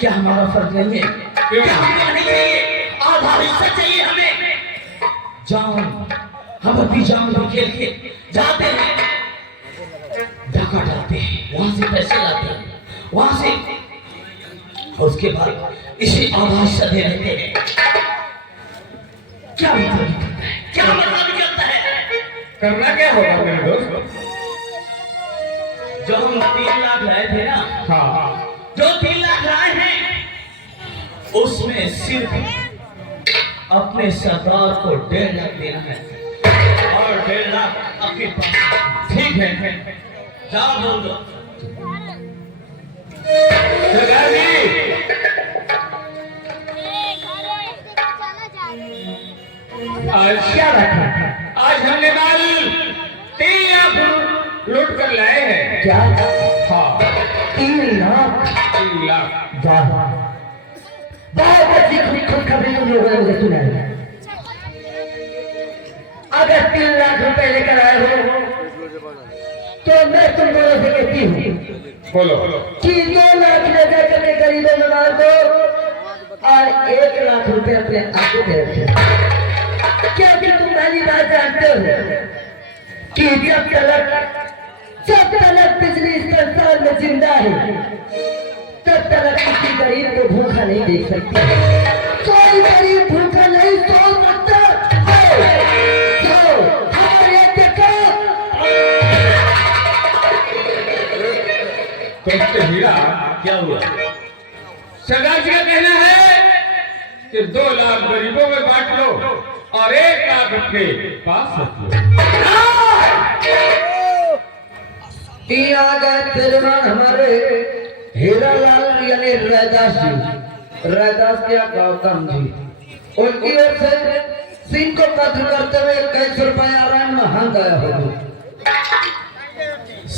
क्या हमारा फर्ज नहीं है? क्या हमें नहीं चाहिए? आधा हिस्सा चाहिए हमें। जान, हम अभी जान भी खेल के जाते हैं, डाका डालते हैं, वहां से पैसे लाते हैं, वहां से, और उसके बाद इसे आधा हिस्सा दे देते हैं। क्या मतलब निकलता है? क्या मतलब निकलता है? करना क्या होगा मेरे दोस्त? जो हम 3 लाख लाए थे ना, हाँ, जो 3 लाख लाए हैं, उसमें सिर्फ अपने सरदार को 1.5 लाख देना है और 1.5 लाख आपके पास। ठीक है। जाओ बोल दो। सरदार जी, आज क्या बात है? आज हमने माल 3 लाख लूट कर लाए हैं। क्या? हाँ, 3 लाख? 3 लाख। वाह, बहुत अच्छी खुशखबरी तुम लोगों ने मुझे सुनाई। अगर 3 लाख रुपए लेकर आए हो तो मैं तुम दोनों से कहती हूँ बोलो। कि 2 लाख ले जाकर के गरीबों में मार दो और 1 लाख रुपए अपने आगे पे रखो। क्योंकि तुम पहली बात जानते हो कि जब तक बिजली इस संसार में जिंदा है तब तक किसी गरीब को भूखा नहीं देख सकती। कोई गरीब भूखा नहीं सो सकता है। तो हमारे देखो, तो हीरा, क्या हुआ? सरदार जी का कहना है कि 2 लाख गरीबों में बांट लो और 1 लाख अपने पास रख लो। तिरवान हमारे हीरालाल यानी रैदास क्या गौतम जी, उनकी ओर से सिंह को कत्ल करते हुए 21 रुपया आराम में हाथ आया होगा।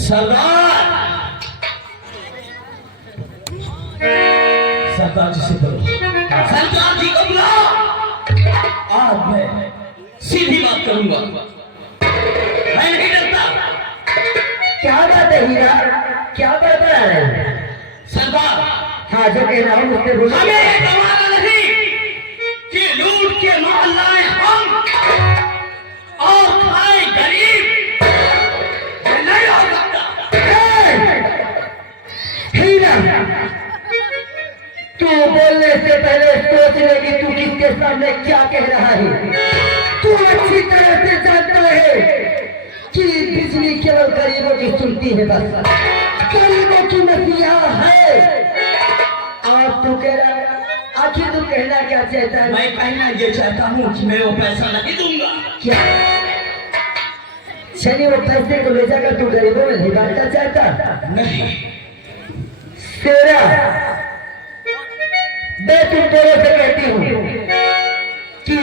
सरदार, सरदार जी से बोलो, सरदार जी को बुलाओ। आज मैं सीधी बात करूंगा, मैं नहीं डरता। क्या बात है हीरा, क्या बता रहे हैं? सरदार, हाँ, जो कह रहा हूँ मुझसे बोलो। हमें ये गवारा नहीं कि लूट के माल लाए हम और खाए गरीब, ये नहीं हो सकता। हीरा, तू बोलने से पहले सोच ले कि तू किसके सामने क्या कह रहा है। तू अच्छी तरह से जानता है कि बिजली केवल गरीबों की सुनती है, बस गरीबों की मसीहा है। और तू कह रहा है, आखिर तू कहना क्या चाहता है? मैं कहना ये चाहता हूँ कि मैं वो पैसा नहीं दूंगा। क्या शनि वो पैसे को ले जाकर तू गरीबों में नहीं बांटना चाहता? नहीं, तेरा मैं तुम दोनों से कहती हूँ कि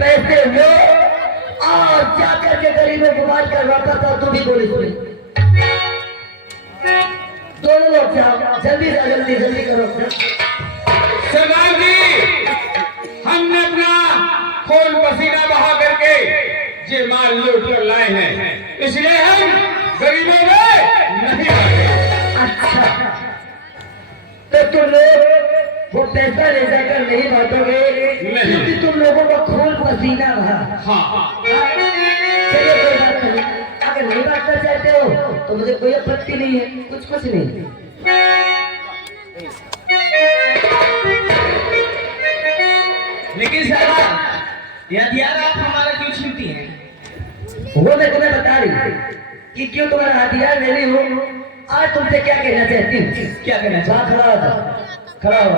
पैसे लो और जाकर के गरीबों को बांट कर वापस आओ। तू भी बोली सुनी, दोनों लोग जाओ, जल्दी जाओ, जल्दी जल्दी करो। सरदार जी, हमने अपना खून पसीना बहा करके ये माल लूट कर लाए हैं, इसलिए हम गरीबों में नहीं बांटे। अच्छा, तो तुम लोग वो पैसा ले जाकर नहीं बांटोगे क्योंकि तुम लोगों का खून पसीना बहा। हाँ, चलिए कोई बात नहीं, अगर नहीं बांटना चाहते हो तो मुझे कोई आपत्ति नहीं है, कुछ नहीं। लेकिन सरदार, यदि आप हमारा क्यों छीनती हैं? वो मैं तुम्हें बता रही कि क्यों तुम्हारा हथियार ले रही हूँ। आज तुमसे क्या कहना चाहती हूँ? क्या कहना चाहते? खड़ा हो जाओ, खड़ा हो।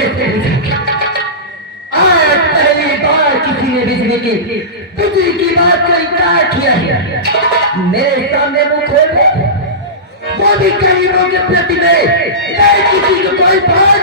कैसे बुझा? आज पहली बार किसी ने बिजली की बात को इनकार किया है। मेरे सामने मुंह खोल दे, वो भी गरीबों के प्रति में किसी को कोई बात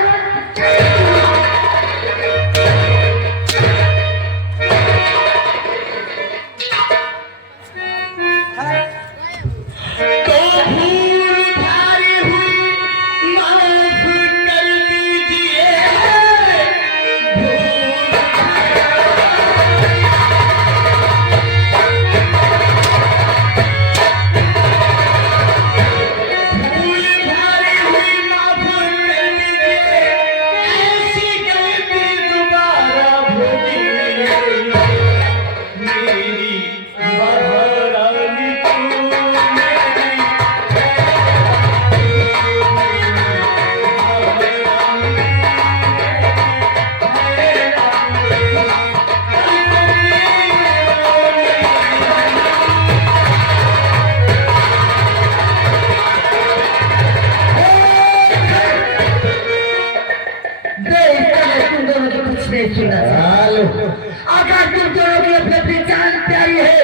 अगर तुम दोनों की अपनी जान प्यारी है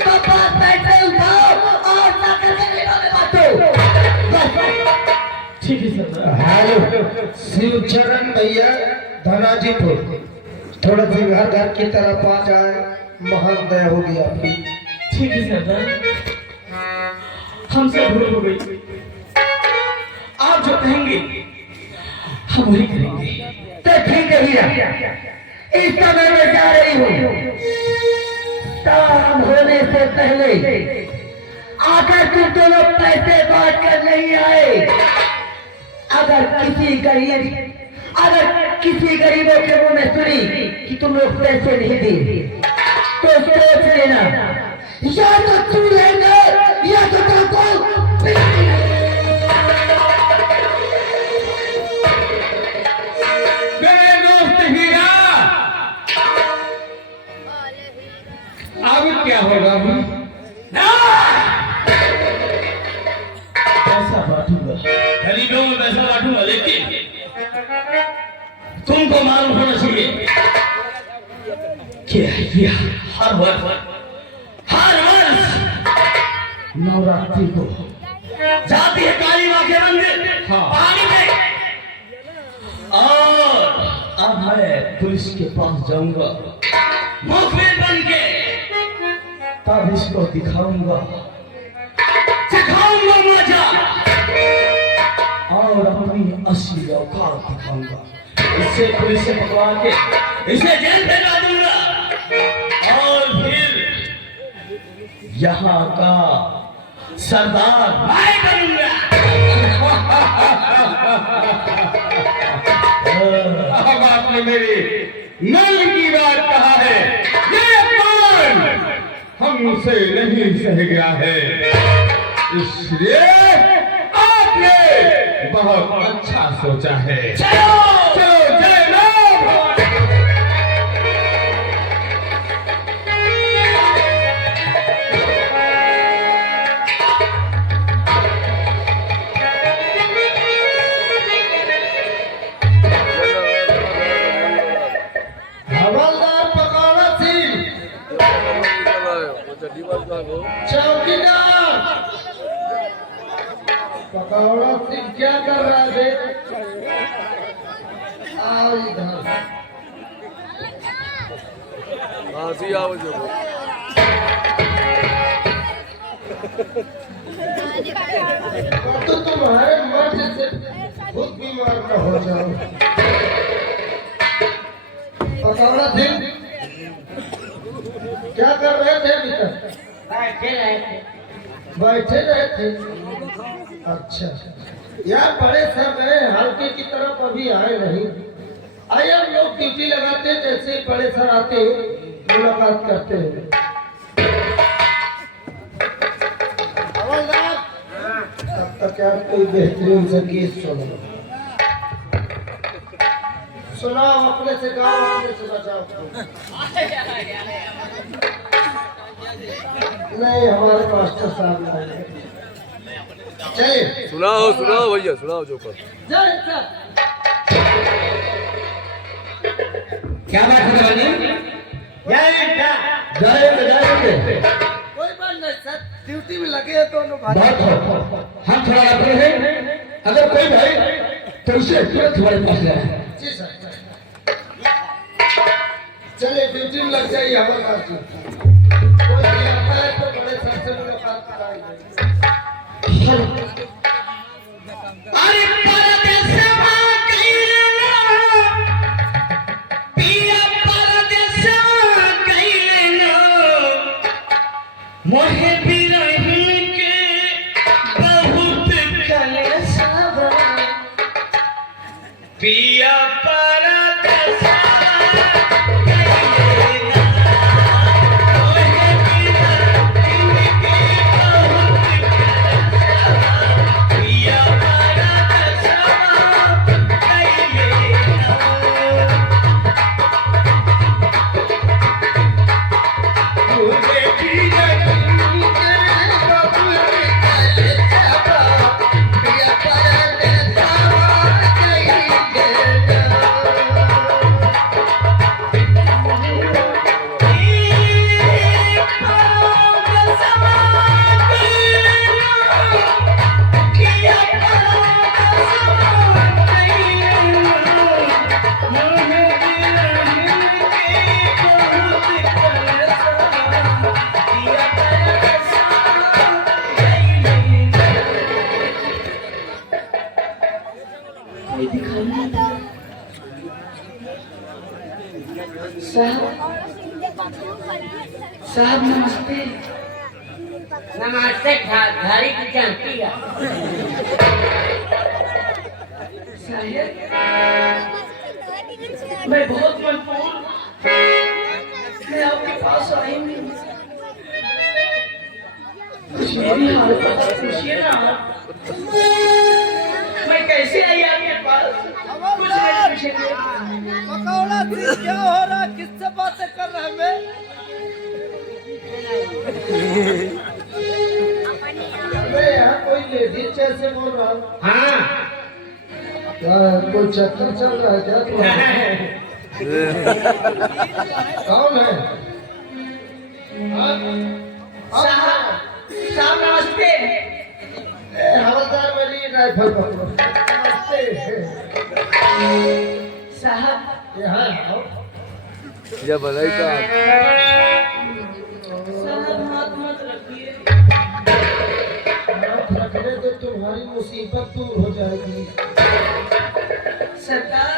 तो बात बैठे उठाओ और जाकर गरीबों में बांटो। ठीक है सर। हेलो शिवचरण भैया धनाजीपुर, थोड़ा सा घर घर की तरफ आ जाए, महान दया होगी आपकी। ठीक है सरदार, हमसे भूल हो गई। आप जो कहेंगे हम वही करेंगे। तो ठीक है भैया, इस समय मैं जा रही हूँ। शाम होने से पहले आकर तुम दोनों पैसे बांट कर नहीं आए। अगर किसी गरीबों के मुंह में सुनी कि तुम लोग पैसे नहीं दिए तो सोच लेना, या तो तू लेंगे या तो तुमको अब क्या होगा? पैसा बांटूंगा, गरीबों में पैसा बांटूंगा, लेकिन तुमको मालूम होना चाहिए कि ये हर वर्ष नवरात्रि को जाती है काली माँ के मंदिर पानी में, और अब मैं पुलिस के पास जाऊंगा मुखबिर बन के, तब इसको दिखाऊंगा, चखाऊंगा मजा और अपनी असली औकात दिखाऊंगा। इससे पुलिस से पकड़ा के इसे जेल भेजा दूंगा और फिर यहाँ का सरदार मैं बनूंगा। अब आपने मेरी मन की बात कहा है, ये अपमान हमसे नहीं सह गया है, इसलिए आपने बहुत अच्छा सोचा है। चलो चलो जय राम। हवलदार पकौड़ा सिंह, चौकीदार पकौड़ा सिंह क्या कर रहा है? आओ इधर। तो तुम्हारे मर्ज से खुद बीमार न हो जाओ। पकौड़ा सिंह क्या कर रहे थे अभी तक? बैठे रहे थे। अच्छा यार, बड़े साहब गए हल्के की तरफ अभी आए नहीं। आए हम लोग ड्यूटी लगाते, जैसे ही बड़े सर आते मुलाकात करते हैं। तब तक यार कोई बेहतरीन से गीत सुनाओ, अपने से गाओ, अपने से बजाओ। नहीं, हमारे मास्टर साहब नहीं। चलिए सुनाओ भैया, सुनाओ जो पर। जय सर। क्या बात है रानी? जाएंगे कोई बात नहीं सर, ड्यूटी में लगे हैं दोनों भाई। बात हो हम थोड़ा रखते हैं, अगर कोई भाई तो उसे तुरंत हमारे पास ले आए। जी सर। चलिए ड्यूटी में लग जाइए हवलदार जी। कोई भी आता है तो बड़े सर से मुलाकात कराएंगे। अरे परदेसवा कइलेना पिया परदेसवा कइलेना मोहे बिरही के बहुत कलेसवा पिया परदेसवा कइलेना मोहे बिरही के बहुत कलेसवा पिया साहब नमस्ते। नमस्ते घड़ी की जानती है साहेब मैं बहुत मजबूर, मैं आपके पास आई हूँ, कुछ मेरी हालत बता पूछिए ना। मैं कैसे आई आपके पास, कुछ नहीं पूछेंगे। पकौड़ा जी क्या हो रहा, किससे बातें कर रहे हैं? मैं यहाँ कोई लेडीज जैसे बोल रहा हूँ। हाँ क्या कोई चक्कर चल रहा है क्या तुम्हारा? कौन है? साहब नमस्ते। हवलदार मेरी राइफल पकड़ो। नमस्ते। साहब यहाँ आओ। साहब हाथ मत रखिए। हाथ रखने से तुम्हारी मुसीबत दूर हो जाएगी। सरकार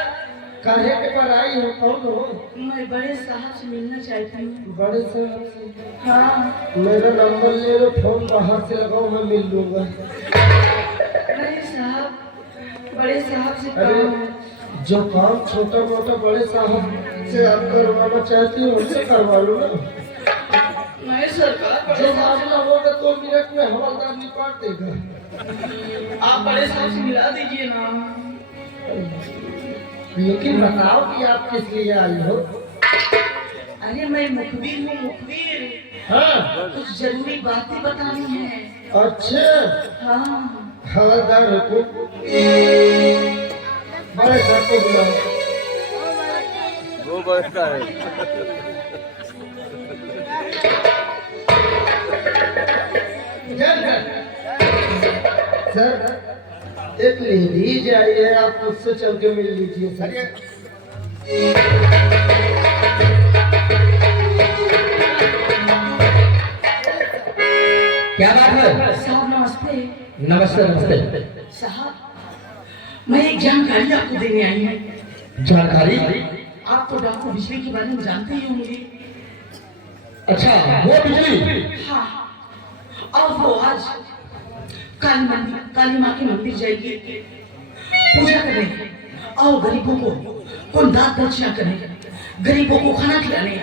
काहे के पर आई हो, कौन हो? मैं बड़े साहब से मिलना चाहती हूँ। बड़े साहब से? हाँ मेरा नंबर ले लो, फोन बाहर से लगाओ, मैं मिल लूंगा। नहीं साहब, बड़े साहब से अरे काम है। जो काम छोटा मोटा बड़े साहब से आप करवाना चाहती हो उनसे करवा लो ना। नहीं सरकार, जो मामला होगा 2 मिनट में हवलदार निपट देगा। आप बड़े साहब से मिला दीजिए ना। लेकिन बताओ कि आप किस लिए आई हो? अरे मैं मुखबिर हूँ, मुखबिर। हाँ कुछ जरूरी बातें बतानी है। अच्छा, हाँ हवलदार हुकुम। बड़े साहब को बुलाओ। वो बैठता है। सर एक लेडीज आई है, आप उससे चल के मिल लीजिए सर। क्या बात है? साहब नमस्ते। नमस्ते नमस्ते। साहब मैं एक जानकारी आपको देने आई हूँ। जानकारी? आप तो डाकू बिजली के बारे में जानते ही होंगे। अच्छा वो बिजली? हाँ, और वो आज काली माँ के मंदिर जाएगी, पूजा करने और गरीबों को कौन दान दक्षिणा करने, गरीबों को खाना खिलाने।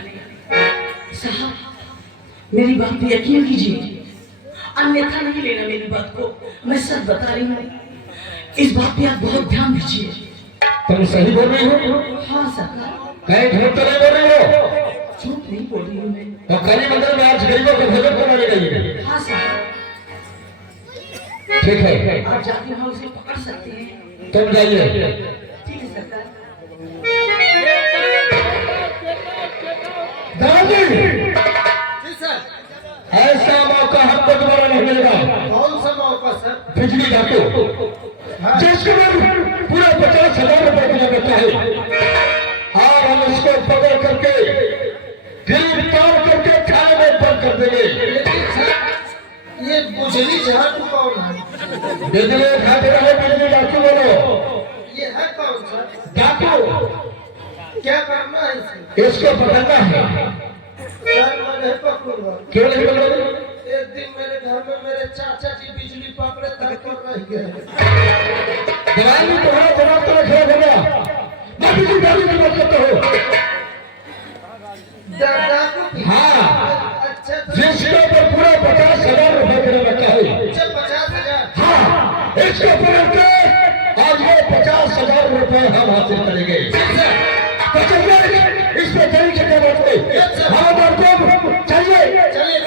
साहब मेरी बात पे यकीन कीजिए, अन्यथा नहीं लेना मेरी बात को, मैं सच बता रही हूँ। इस बात पे आप बहुत ध्यान दीजिए। तुम सही बोल रही हो? हाँ सरकार, कहीं झूठ तो नहीं बोल रही हो? झूठ नहीं बोल रही हूँ मैं। तो काली मंदिर में आज गरीबों को भोजन कराने गई है? हाँ साहब, ठीक है, आप जाके वहाँ उसे पकड़ सकते हैं। तुम जाइए। ठीक है सरकार। दादाजी जी सर। ऐसा मौका हमको दोबारा नहीं मिलेगा। कौन सा मौका सर? बिजली डाको हाँ। जिसको पूरा 50,000 रुपए दिया जाता है और हम उसको पकड़ करके गिरफ्तार करके थाने में बंद कर देंगे। लेकिन सर ये बुझली झाटू कौन है? बिजली खाते रहे बिजली डाकू बोलो। ये है कौन सर? डाकू क्या करना है इसे? इसको पकड़ना है। सर मैं नहीं पकड़ूंगा। क्यों नहीं पकड़ोगे? एक दिन मेरे घर में मेरे चाचा जी बिजली पकड़े तब पर रह गए। दवाई में तुम्हारा दिमाग तो खराब हो गया। मैं बिजली डाकू की बात करता हूँ। डाकू की? हाँ। अच्छा तो जिसके ऊपर पूरा 50,000 रुपए देना लगता है। अच्छा 50,000। हाँ, इसको पकड़ के आज ये 50,000 रुपए हम हासिल करेंगे। तो चलिए इस पे तरीके से बैठते हम आपको चाहिए। चलिए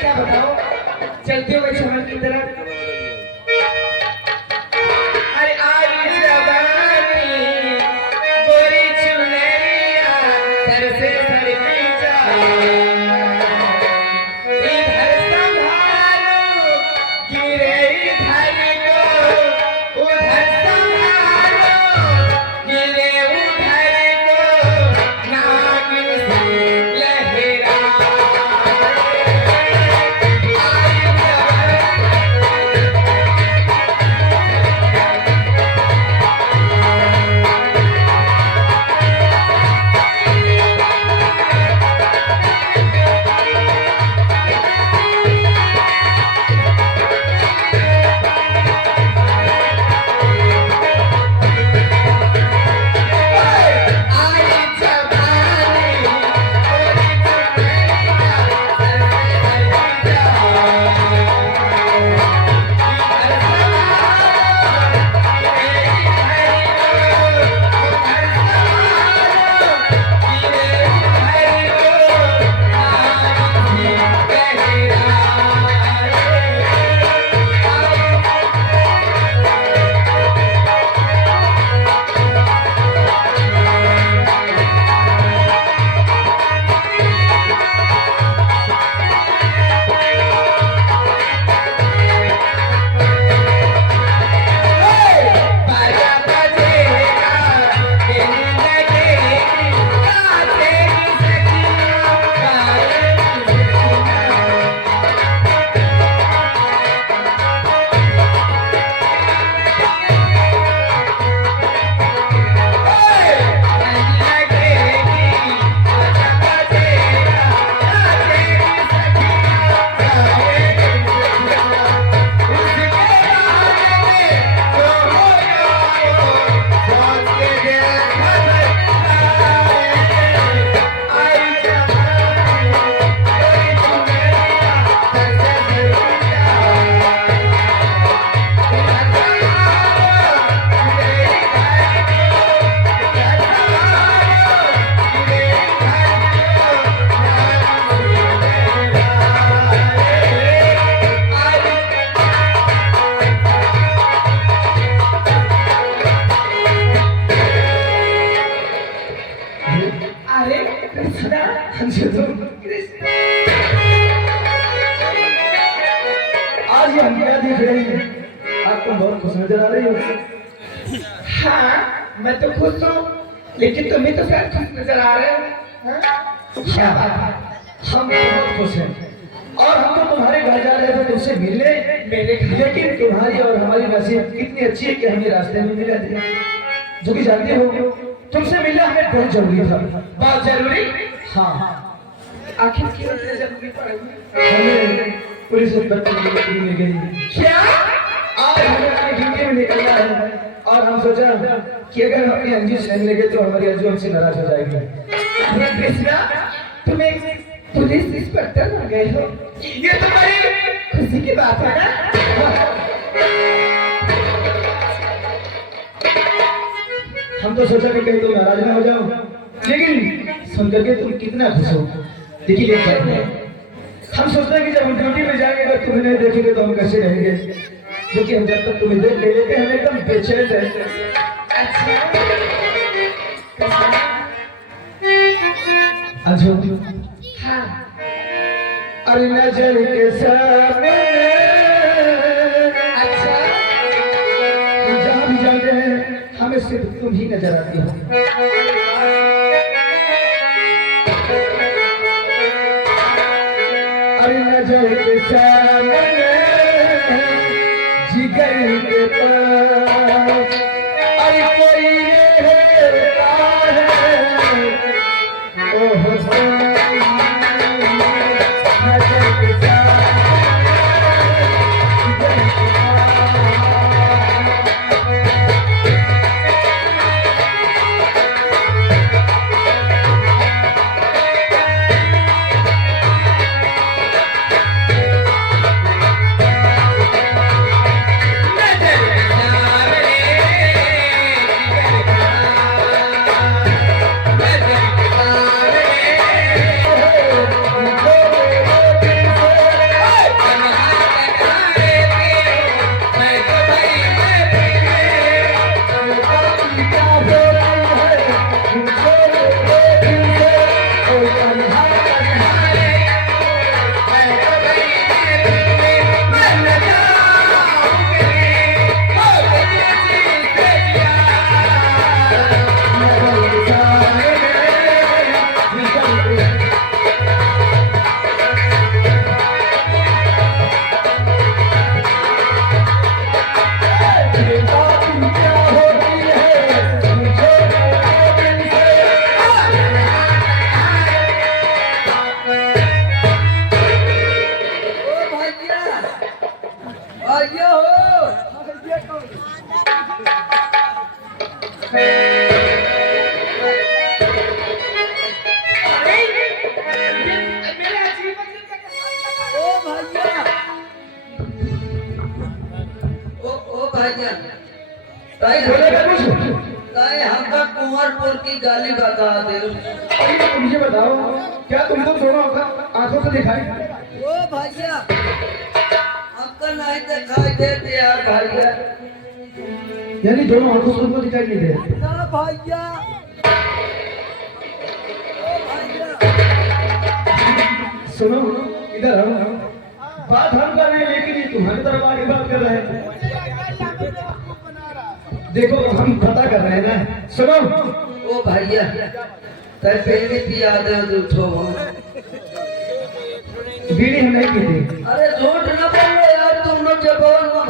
क्या बताओ चलते हुए शहर की तरफ। अरे आज जवानी गोरी चुनरिया सर से सरकी जाए, इधर संभालो गिरे इधर को, उधर संभालो गिरे उधर को, नागिन से लहरा। आज ये हम क्या देख रहे हैं? आप तो बहुत खुश नजर आ रही हो। हाँ मैं तो खुश हूँ, लेकिन तुम्हें तो शायद खुश नजर आ रहे हो। हाँ? क्या बात है, हम बहुत खुश हैं और हम तो तुम्हारे घर जा रहे थे तुमसे मिलने मेरे घर लेकिन तुम्हारी और हमारी नसीब कितनी अच्छी है कि हमें रास्ते में मिला दिया। जो कि जानते हो तुमसे मिलना हमें बहुत जरूरी था। बहुत जरूरी। हाँ आखिर क्यों इतने जल्दी पड़ेगी? हमें पुलिस इंस्पेक्टर की ड्यूटी मिल गई। क्या? आज हमें अपनी ड्यूटी में निकलना है और हम सोचा कि अगर हम अपनी अंजी सहन लेंगे तो हमारी अंजू हमसे नाराज हो जाएगी। अरे कृष्णा, तुम एक पुलिस इंस्पेक्टर बन गए हो, ये तो बड़ी खुशी की बात है ना? हम तो सोचा कि कहीं तुम नाराज ना हो जाओ, लेकिन सुन करके तुम कितना खुश हो। देखिए ये क्या है, हम सोचते हैं कि जब हम ड्यूटी में जाएंगे अगर तुम्हें नहीं देखेंगे तो हम कैसे रहेंगे, क्योंकि हम जब तक तुम्हें देख ले लेते हैं हम एकदम बेचैन रहते हैं। अंजू, हाँ, अरे नजर के सामने अच्छा, हम जहाँ भी जाते हैं हमें सिर्फ तुम ही नजर आती हो। अरे नजर के सामने जिगर के पास अरे कोई रहता है ओह नजर के सामने जिगर के कुंवरपुर की गाली बता दे। मुझे बताओ, क्या तुम लोग दोनों आंखों से दिखाई? ओ भैया, अक्कल नहीं दिखाई देते यार भैया। यानी दोनों आंखों से तुमको दिखाई नहीं दे? ना भैया, ओ भैया। सुनो, इधर आओ। बात हम कर रहे हैं लेकिन ये तुम्हारी तरफ आगे बात कर रहे हैं। देखो हम पता कर रहे हैं ना। सुनो ओ भैया, तय पहले पिया दे उठो। बीड़ी हम नहीं पीते। अरे झूठ न बोलो यार, तुम लोग जबान में